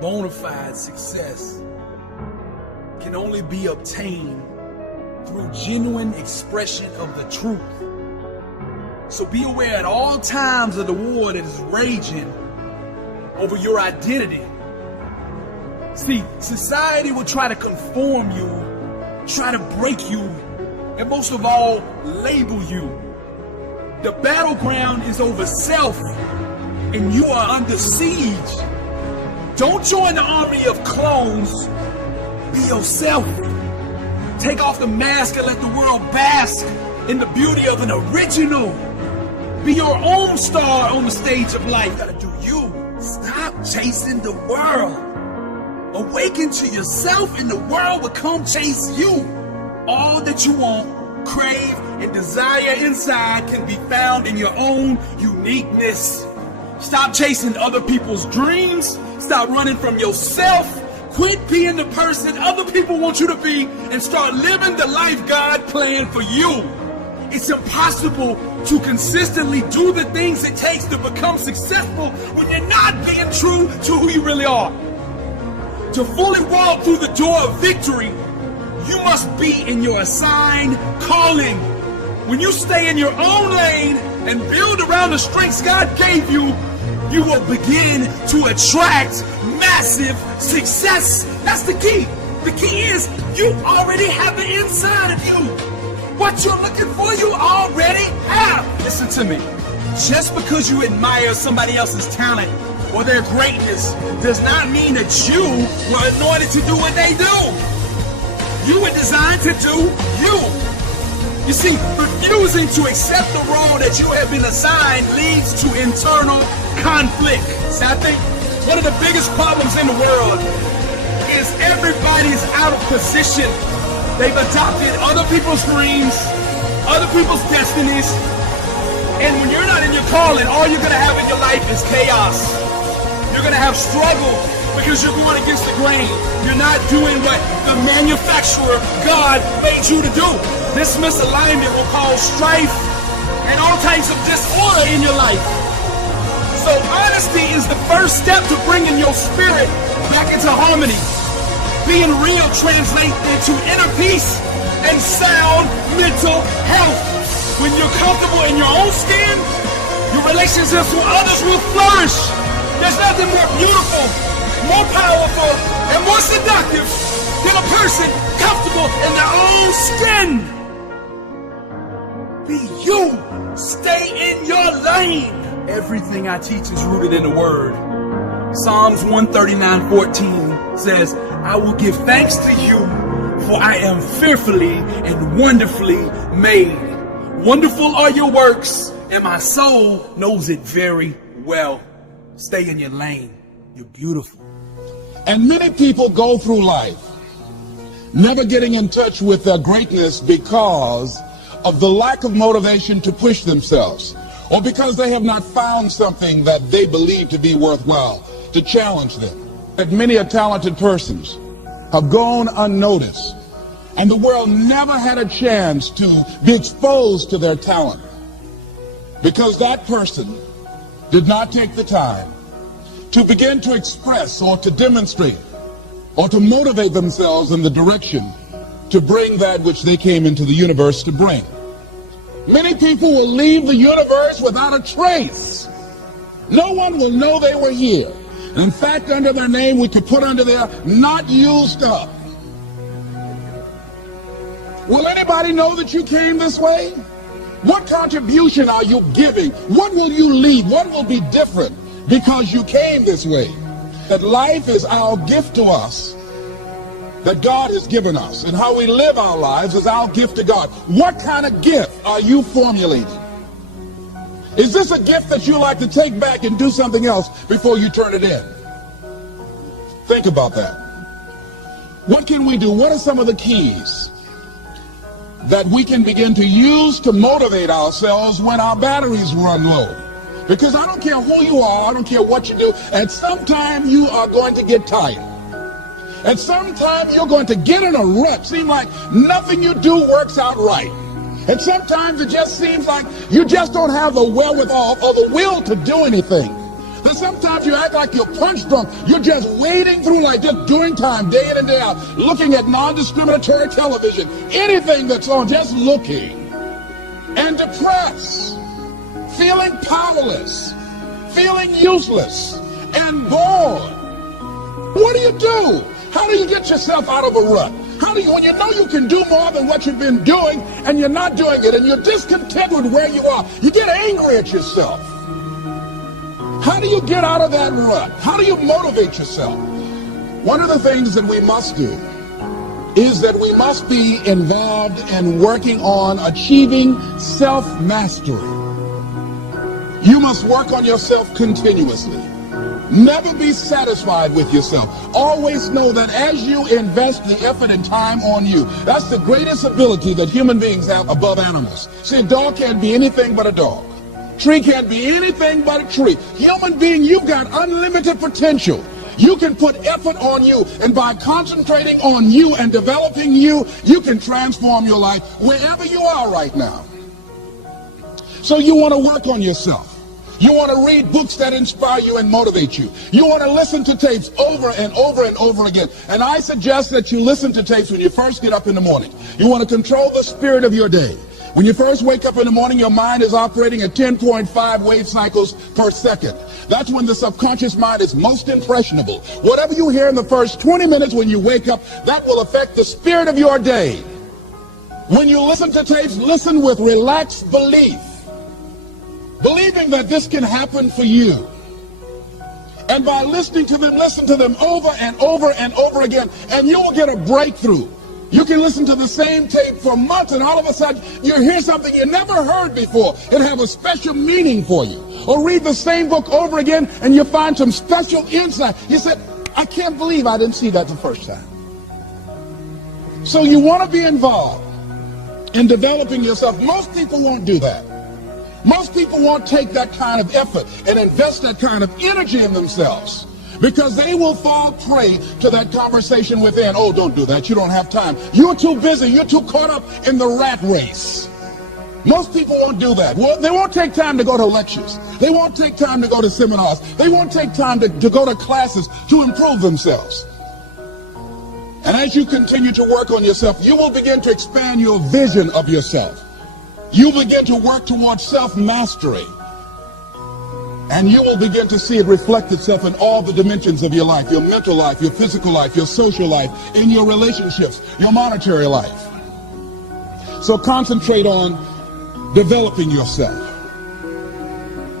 Bona fide success can only be obtained through genuine expression of the truth. So be aware at all times of the war that is raging over your identity. See, society will try to conform you, try to break you, and most of all, label you. The battleground is over self, and you are under siege. Don't join the army of clones. Be yourself. Take off the mask and let the world bask in the beauty of an original. Be your own star on the stage of life. You gotta do you. Stop chasing the world. Awaken to yourself and the world will come chase you. All that you want, crave, and desire inside can be found in your own uniqueness. Stop chasing other people's dreams. Stop running from yourself. Quit being the person other people want you to be and start living the life God planned for you. It's impossible to consistently do the things it takes to become successful when you're not being true to who you really are. To fully walk through the door of victory, you must be in your assigned calling. When you stay in your own lane and build around the strengths God gave you, you will begin to attract massive success. That's the key. The key is you already have the inside of you. What you're looking for, you already have. Listen to me. Just because you admire somebody else's talent or their greatness does not mean that you were anointed to do what they do. You were designed to do you. You see, refusing to accept the role that you have been assigned leads to internal conflict. See, I think one of the biggest problems in the world is everybody's out of position. They've adopted other people's dreams, other people's destinies, and when you're not in your calling, all you're gonna have in your life is chaos. You're gonna have struggle because you're going against the grain. You're not doing what the manufacturer God made you to do. This misalignment will cause strife and all types of disorder in your life. So honesty is the first step to bringing your spirit back into harmony. Being real translates into inner peace and sound mental health. When you're comfortable in your own skin, your relationships with others will flourish. There's nothing more beautiful, more powerful, and more seductive than a person comfortable in their own skin. Be you. Stay in your lane. Everything I teach is rooted in the Word. Psalms 139:14 says, I will give thanks to you, for I am fearfully and wonderfully made. Wonderful are your works, and my soul knows it very well. Stay in your lane. You're beautiful. And many people go through life never getting in touch with their greatness because of the lack of motivation to push themselves, or because they have not found something that they believe to be worthwhile to challenge them. That many talented persons have gone unnoticed, and the world never had a chance to be exposed to their talent because that person did not take the time to begin to express or to demonstrate or to motivate themselves in the direction to bring that which they came into the universe to bring. Many people will leave the universe without a trace. No one will know they were here. In fact, under their name, we could put under there, not used up. Will anybody know that you came this way? What contribution are you giving? What will you leave? What will be different because you came this way? That life is our gift to us, that God has given us, and how we live our lives is our gift to God. What kind of gift are you formulating? Is this a gift that you like to take back and do something else before you turn it in? Think about that. What can we do? What are some of the keys that we can begin to use to motivate ourselves when our batteries run low? Because I don't care who you are, I don't care what you do, at some time you are going to get tired. At some time you're going to get in a rut. Seem like nothing you do works out right. And sometimes it just seems like you just don't have the wherewithal or the will to do anything. That sometimes you act like you're punch drunk. You're just wading through life, just doing time, day in and day out, looking at non-discriminatory television, anything that's on, just looking. And depressed, feeling powerless, feeling useless, and bored. What do? How do you get yourself out of a rut? How do you, when you know you can do more than what you've been doing and you're not doing it and you're discontent with where you are, you get angry at yourself. How do you get out of that rut? How do you motivate yourself? One of the things that we must do is that we must be involved in working on achieving self-mastery. You must work on yourself continuously. Never be satisfied with yourself. Always know that as you invest the effort and time on you, that's the greatest ability that human beings have above animals. See, a dog can't be anything but a dog. Tree can't be anything but a tree. Human being, you've got unlimited potential. You can put effort on you, and by concentrating on you and developing you, you can transform your life wherever you are right now. So you want to work on yourself. You want to read books that inspire you and motivate you. You want to listen to tapes over and over and over again. And I suggest that you listen to tapes when you first get up in the morning. You want to control the spirit of your day. When you first wake up in the morning, your mind is operating at 10.5 wave cycles per second. That's when the subconscious mind is most impressionable. Whatever you hear in the first 20 minutes when you wake up, that will affect the spirit of your day. When you listen to tapes, listen with relaxed belief, believing that this can happen for you. And by listening to them, listen to them over and over and over again, and you will get a breakthrough. You can listen to the same tape for months, and all of a sudden you hear something you never heard before. It'll have a special meaning for you. Or read the same book over again, and you find some special insight. You said, I can't believe I didn't see that the first time. So you want to be involved in developing yourself. Most people won't do that. Most people won't take that kind of effort and invest that kind of energy in themselves, because they will fall prey to that conversation within. Oh, don't do that. You don't have time. You're too busy. You're too caught up in the rat race. Most people won't do that. Well, they won't take time to go to lectures. They won't take time to go to seminars. They won't take time to go to classes to improve themselves. And as you continue to work on yourself, you will begin to expand your vision of yourself. You begin to work towards self-mastery. And you will begin to see it reflect itself in all the dimensions of your life, your mental life, your physical life, your social life, in your relationships, your monetary life. So concentrate on developing yourself.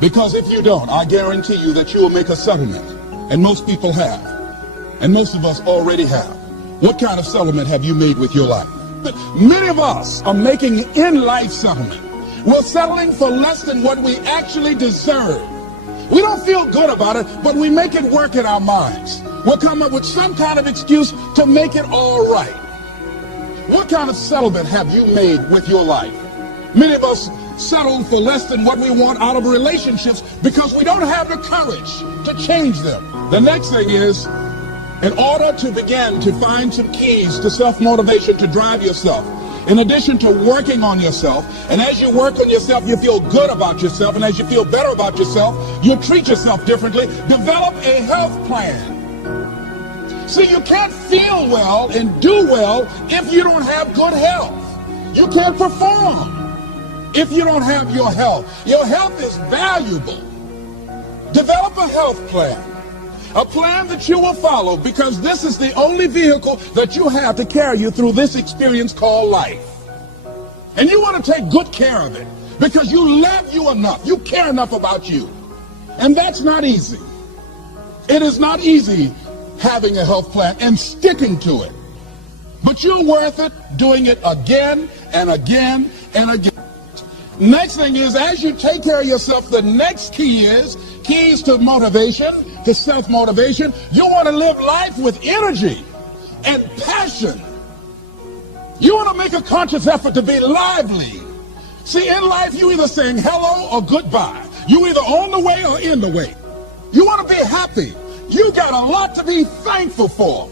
Because if you don't, I guarantee you that you will make a settlement. And most people have. And most of us already have. What kind of settlement have you made with your life? Many of us are making in-life settlement. We're settling for less than what we actually deserve. We don't feel good about it, but we make it work in our minds. We'll come up with some kind of excuse to make it all right. What kind of settlement have you made with your life? Many of us settle for less than what we want out of relationships because we don't have the courage to change them. The next thing is, in order to begin to find some keys to self-motivation to drive yourself, in addition to working on yourself, and as you work on yourself, you feel good about yourself, and as you feel better about yourself, you treat yourself differently. Develop a health plan. See, you can't feel well and do well if you don't have good health. You can't perform if you don't have your health. Your health is valuable. Develop a health plan. A plan that you will follow, because this is the only vehicle that you have to carry you through this experience called life. And you want to take good care of it because you love you enough. You care enough about you. And that's not easy. It is not easy having a health plan and sticking to it. But you're worth it doing it again and again and again. Next thing is, as you take care of yourself, the next key is keys to motivation, to self-motivation. You want to live life with energy and passion. You want to make a conscious effort to be lively. See, in life, you either saying hello or goodbye. You either on the way or in the way. You want to be happy. You got a lot to be thankful for.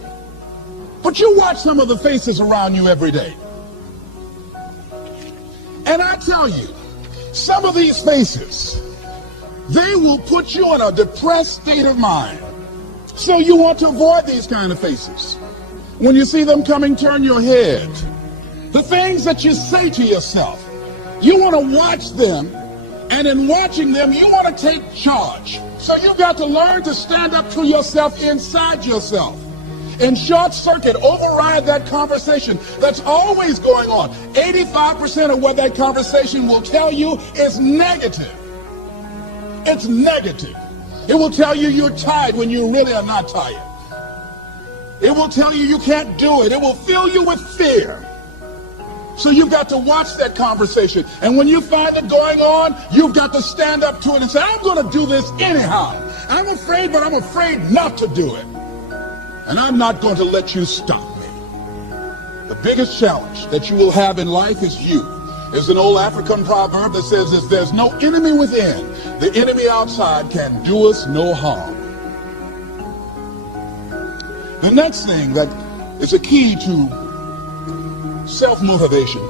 But you watch some of the faces around you every day. And I tell you, some of these faces they will put you in a depressed state of mind. So you want to avoid these kind of faces. When you see them coming, turn your head. The things that you say to yourself, you want to watch them, and in watching them, you want to take charge. So you've got to learn to stand up to yourself inside yourself. And short circuit, override that conversation that's always going on. 85% of what that conversation will tell you is negative. It's negative. It will tell you you're tired when you really are not tired. It will tell you you can't do it. It will fill you with fear. So you've got to watch that conversation. And when you find it going on, you've got to stand up to it and say, I'm going to do this anyhow. I'm afraid, but I'm afraid not to do it. And I'm not going to let you stop me. The biggest challenge that you will have in life is you. There's an old African proverb that says, if there's no enemy within, the enemy outside can do us no harm. The next thing that is a key to self-motivation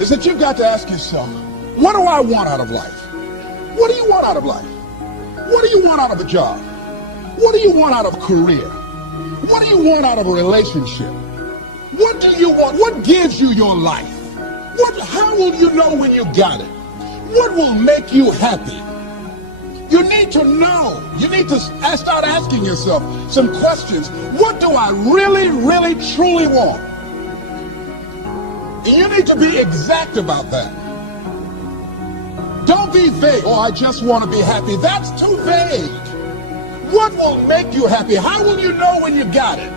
is that you've got to ask yourself, what do I want out of life? What do you want out of life? What do you want out of a job? What do you want out of a career? What do you want out of a relationship? What do you want? What gives you your life? How will you know when you got it? What will make you happy? You need to know. You need to start asking yourself some questions. What do I really, really, truly want? And you need to be exact about that. Don't be vague. Oh, I just want to be happy. That's too vague. What will make you happy? How will you know when you got it?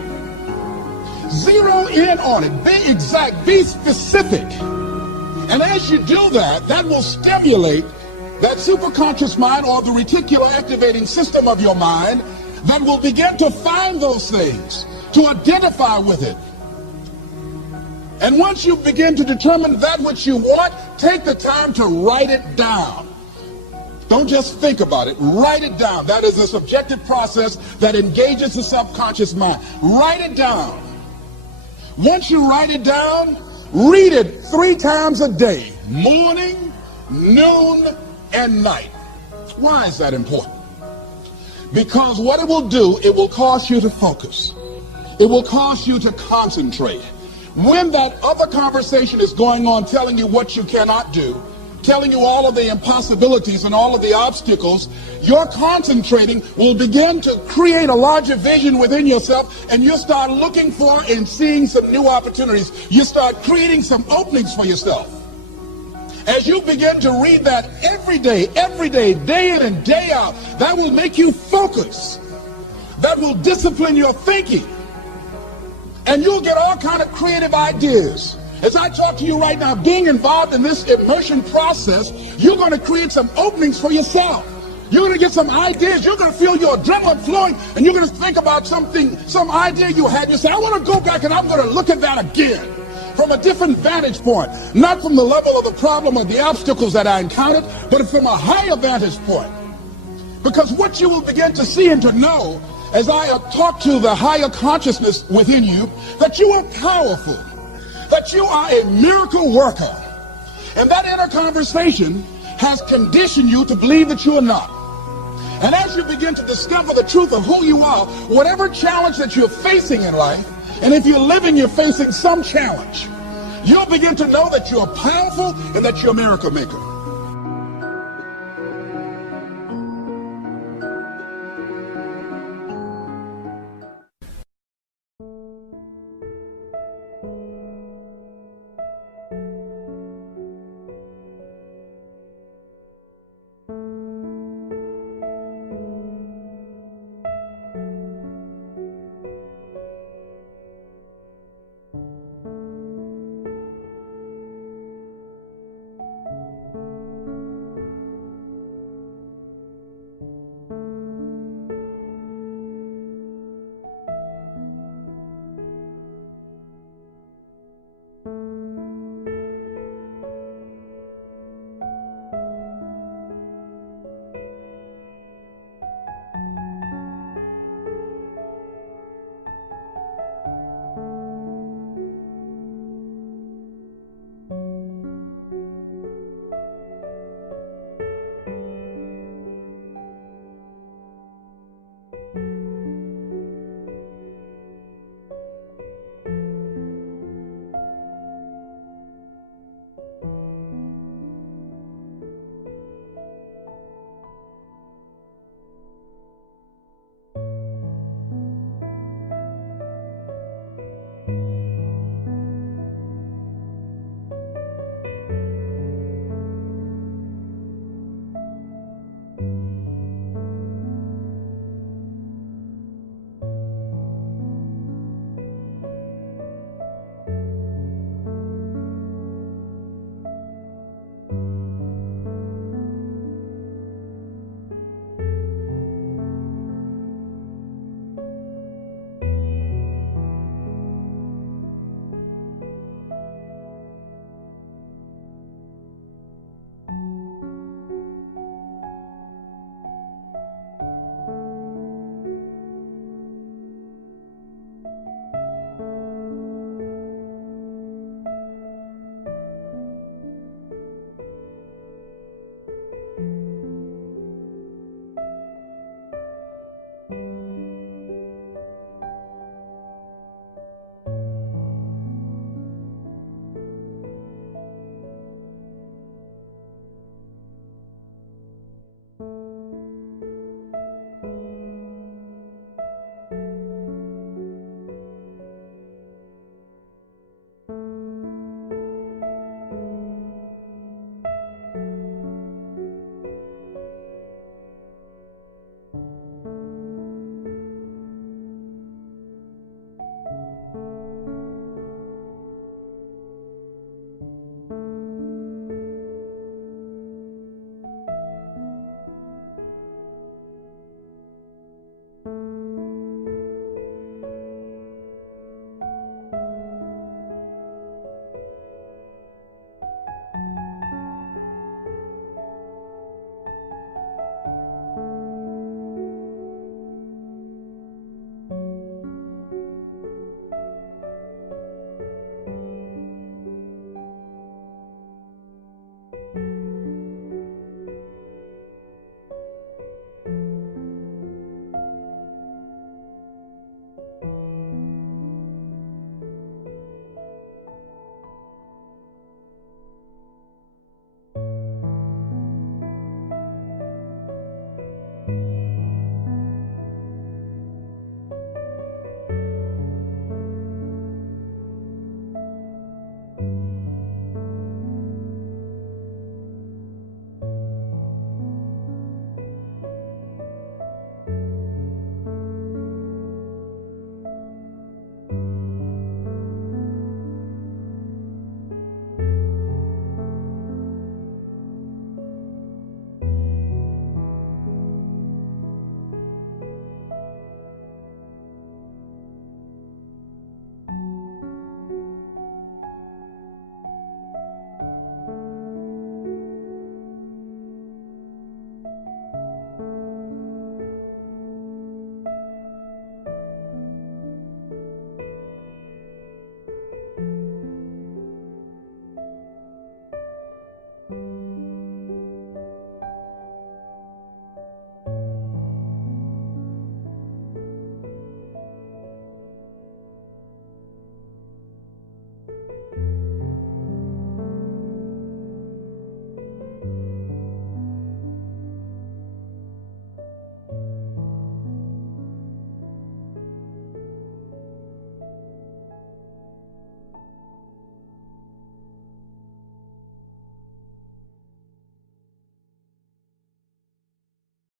Zero in on it. Be exact. Be specific. And as you do that, that will stimulate that superconscious mind, or the reticular activating system of your mind, that will begin to find those things, to identify with it. And once you begin to determine that which you want, take the time to write it down. Don't just think about it. Write it down. That is a subjective process that engages the subconscious mind. Write it down. Once you write it down, read it 3 times a day, morning, noon, and night. Why is that important? Because what it will do, it will cause you to focus. It will cause you to concentrate. When that other conversation is going on telling you what you cannot do, telling you all of the impossibilities and all of the obstacles, your concentrating will begin to create a larger vision within yourself, and you'll start looking for and seeing some new opportunities. You start creating some openings for yourself. As you begin to read that every day, day in and day out, that will make you focus. That will discipline your thinking. And you'll get all kind of creative ideas. As I talk to you right now, being involved in this immersion process, you're going to create some openings for yourself. You're going to get some ideas. You're going to feel your adrenaline flowing, and you're going to think about something, some idea you had. You say, I want to go back and I'm going to look at that again from a different vantage point. Not from the level of the problem or the obstacles that I encountered, but from a higher vantage point. Because what you will begin to see and to know as I talk to the higher consciousness within you, that you are powerful, that you are a miracle worker. And that inner conversation has conditioned you to believe that you are not. And as you begin to discover the truth of who you are, whatever challenge that you're facing in life, and if you're living, you're facing some challenge, you'll begin to know that you're powerful and that you're a miracle maker.